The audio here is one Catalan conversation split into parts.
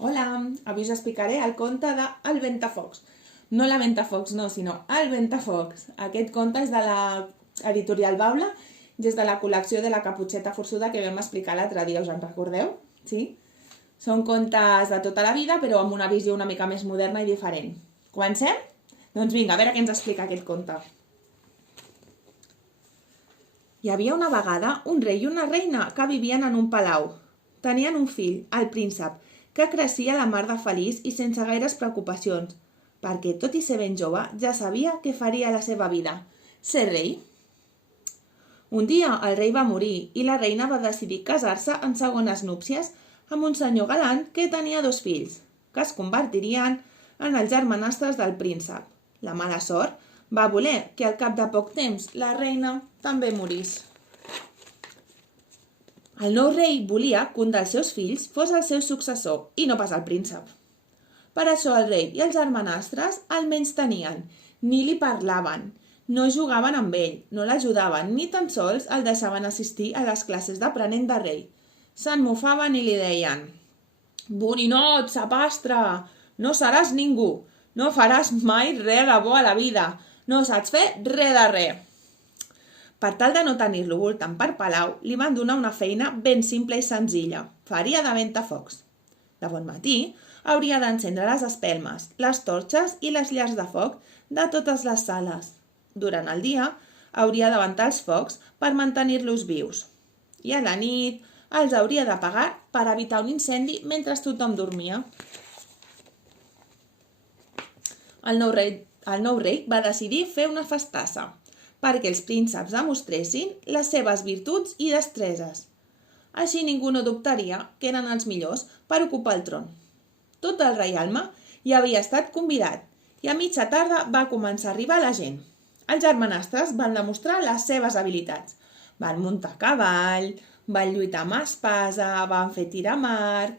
Hola, avui us explicaré el conte de El Ventafocs. No la Ventafocs, no, sinó El Ventafocs. Aquest conte és de l'editorial Baula, des de la col·lecció de la Caputxeta Forçuda que vam explicar l'altre dia, us en recordeu? Sí? Són contes de tota la vida, però amb una visió una mica més moderna i diferent. Comencem? Doncs vinga, a veure què ens explica aquest conte. Hi havia una vegada un rei i una reina que vivien en un palau. Tenien un fill, el príncep, que creixia a la mar de feliç i sense gaires preocupacions, perquè tot i ser ben jove ja sabia què faria a la seva vida, ser rei. Un dia el rei va morir i la reina va decidir casar-se en segones núpcies amb un senyor galant que tenia 2 fills, que es convertirien en els germanastres del príncep. La mala sort va voler que al cap de poc temps la reina també morís. El nou rei volia que un dels seus fills fos el seu successor i no pas el príncep. Per això el rei i els germanastres almenys tenien, ni li parlaven, no jugaven amb ell, no l'ajudaven, ni tan sols el deixaven assistir a les classes d'aprenent de rei. Se'n mofaven i li deien: «Boninot, sapastre, no seràs ningú, no faràs mai res de bo a la vida, no saps fer res de res». Per tal de no tenir-lo voltant per palau, li van donar una feina ben simple i senzilla. Faria de ventafocs. De bon matí, hauria d'encendre les espelmes, les torxes i les llars de foc de totes les sales. Durant el dia, hauria d'aventar els focs per mantenir-los vius. I a la nit, els hauria d'apagar per evitar un incendi mentre tothom dormia. El nou rei va decidir fer una festassa, perquè els prínceps demostressin les seves virtuts i destreses. Així ningú no dubtaria que eren els millors per ocupar el tron. Tot el reialme hi havia estat convidat i a mitja tarda va començar a arribar la gent. Els germanastres van demostrar les seves habilitats. Van muntar a cavall, van lluitar amb espasa, van fer tir a mar.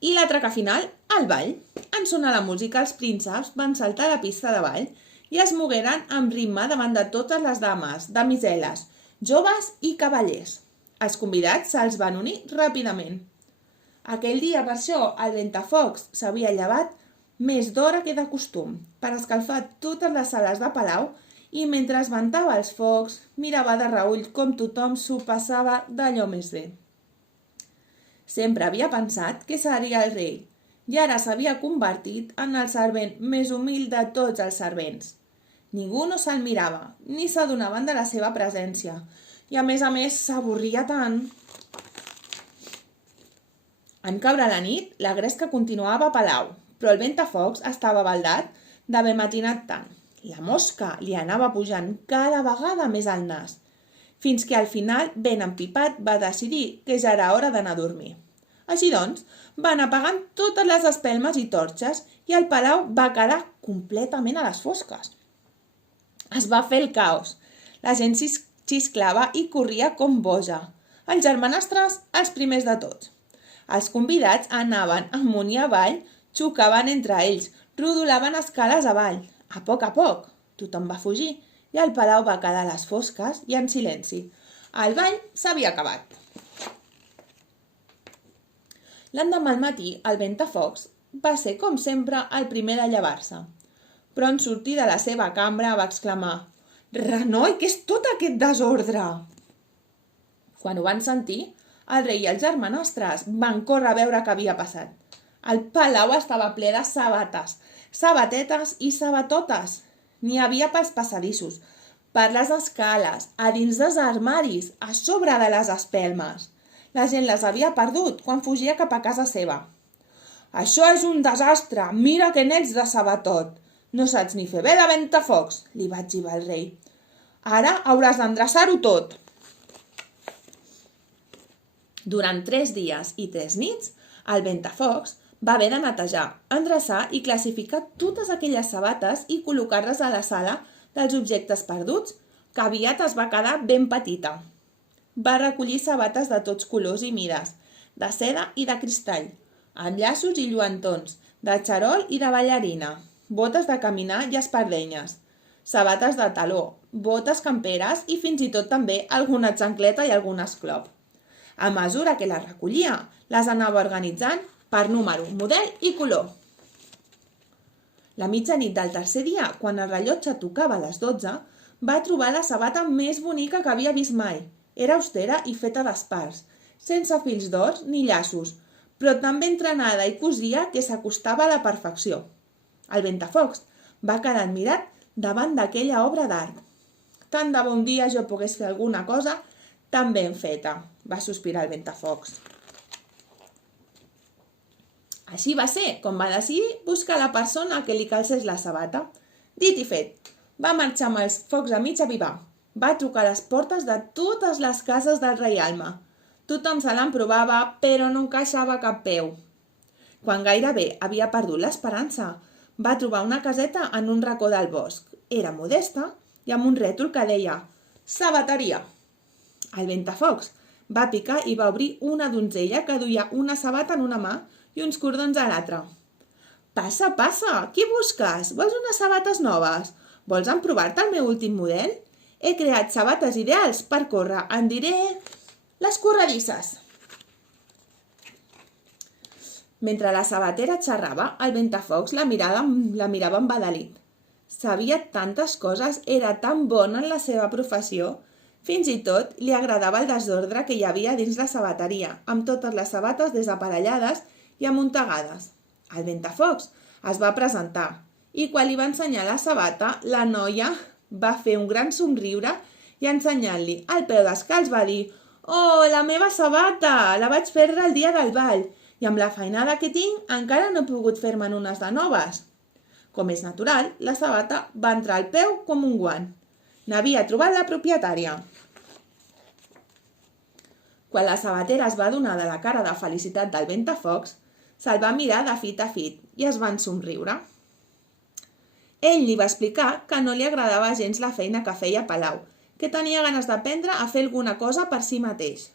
I la traca final, el ball. En sonar la música, els prínceps van saltar a la pista de ball i es mogueren amb ritme davant de totes les dames, damiseles, joves i cavallers. Els convidats se'ls van unir ràpidament. Aquell dia, per això, el Ventafocs s'havia llevat més d'hora que de costum per escalfar totes les sales de palau i mentre es ventava els focs mirava de reüll com tothom s'ho passava d'allò més bé. Sempre havia pensat que seria el rei i ara s'havia convertit en el servent més humil de tots els servents. Ningú no se'l mirava ni s'adonaven de la seva presència i a més s'avorria tant. En caure la nit, la gresca continuava a palau, però el Ventafocs estava baldat d'haver matinat tant. La mosca li anava pujant cada vegada més al nas, fins que al final, ben empipat, va decidir que ja era hora d'anar a dormir. Així doncs, va anar apagant totes les espelmes i torxes i el palau va quedar completament a les fosques. Es va fer el caos. La gent xisclava i corria com boja. Els germanastres, els primers de tots. Els convidats anaven amunt i avall, xocaven entre ells, rodolaven escales avall. A poc, tothom va fugir i el palau va quedar a les fosques i en silenci. El ball s'havia acabat. L'endemà al matí, el Ventafocs va ser, com sempre, el primer de llevar-se. Però en sortir de la seva cambra va exclamar: «Renoi, què és tot aquest desordre?» Quan ho van sentir, el rei i els germanastres van córrer a veure què havia passat. El palau estava ple de sabates, sabatetes i sabatotes. N'hi havia pels passadissos, per les escales, a dins dels armaris, a sobre de les espelmes. La gent les havia perdut quan fugia cap a casa seva. «Això és un desastre! Mira que n'ets de sabatot! No saps ni fer bé de Ventafocs!» li va etzibar el rei. «Ara hauràs d'endreçar-ho tot!» Durant 3 dies i 3 nits, el Ventafocs va haver de netejar, endreçar i classificar totes aquelles sabates i col·locar-les a la sala dels objectes perduts, que aviat es va quedar ben petita. Va recollir sabates de tots colors i mides, de seda i de cristall, amb llaços i lluentons, de xarol i de ballarina, botes de caminar i espardenyes, sabates de taló, botes camperes i fins i tot també alguna xancleta i algun esclop. A mesura que les recollia, les anava organitzant per número, model i color. La mitjanit del tercer dia, quan el rellotge tocava a les 12, va trobar la sabata més bonica que havia vist mai. Era austera i feta d'espars, sense fils d'or ni llaços, però tan ben trenada i cosia que s'acostava a la perfecció. El Ventafocs va quedar admirat davant d'aquella obra d'art. Tant de bon dia jo pogués fer alguna cosa tan ben feta, va sospirar el Ventafocs. Així va ser com va decidir buscar la persona que li calcés la sabata. Dit i fet, va marxar amb els focs a mig avivar. Va trucar a les portes de totes les cases del reialme. Tothom se l'emprovava, però no encaixava cap peu. Quan gairebé havia perdut l'esperança, va trobar una caseta en un racó del bosc. Era modesta i amb un rètol que deia «Sabateria». El Ventafocs va picar i va obrir una donzella que duia una sabata en una mà i uns cordons a l'altra. «Passa, passa! Què busques? Vols unes sabates noves? Vols emprovar-te el meu últim model? He creat sabates ideals per córrer. En diré les corredisses». Mentre la sabatera xerrava, el Ventafocs la mirava embadalit. Sabia tantes coses, era tan bona en la seva professió. Fins i tot li agradava el desordre que hi havia dins la sabateria, amb totes les sabates desaparellades i amuntegades. El Ventafocs es va presentar i quan li va ensenyar la sabata, la noia va fer un gran somriure i ensenyant-li el peu descalç va dir «Oh, la meva sabata! La vaig perdre el dia del ball i amb la feinada que tinc encara no he pogut fer-me'n unes de noves». Com és natural, la sabata va entrar al peu com un guant. N'havia trobat la propietària. Quan la sabatera es va adonar de la cara de felicitat del Ventafocs, se'l va mirar de fit a fit i es van somriure. Ell li va explicar que no li agradava gens la feina que feia a Palau, que tenia ganes d'aprendre a fer alguna cosa per si mateix.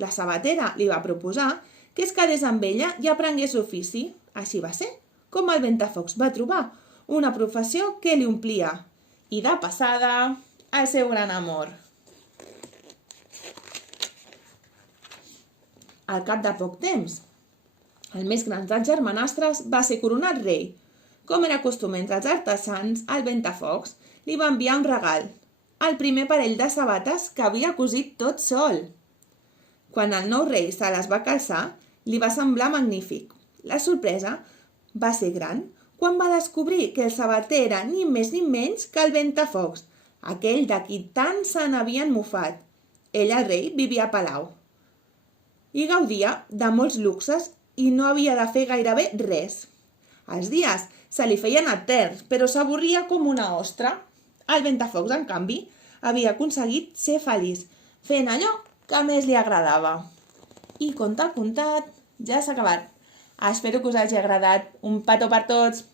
La sabatera li va proposar que es quedés amb ella i aprengués l'ofici. Així va ser com el Ventafocs va trobar una professió que li omplia i de passada el seu gran amor. Al cap de poc temps, el més gran dels germanastres va ser coronat rei. Com era costum entre els artesans, el Ventafocs li va enviar un regal, el primer parell de sabates que havia cosit tot sol. Quan el nou rei se les va calçar, li va semblar magnífic. La sorpresa va ser gran quan va descobrir que el sabater era ni més ni menys que el Ventafocs, aquell de qui tant se n'havien mofat. Ell, el rei, vivia a Palau i gaudia de molts luxes i no havia de fer gairebé res. Els dies se li feien eterns, però s'avorria com una ostra. El Ventafocs, en canvi, havia aconseguit ser feliç, fent allò que més li agradava. I contat, ja s'ha acabat. Espero que us hagi agradat. Un petó per tots!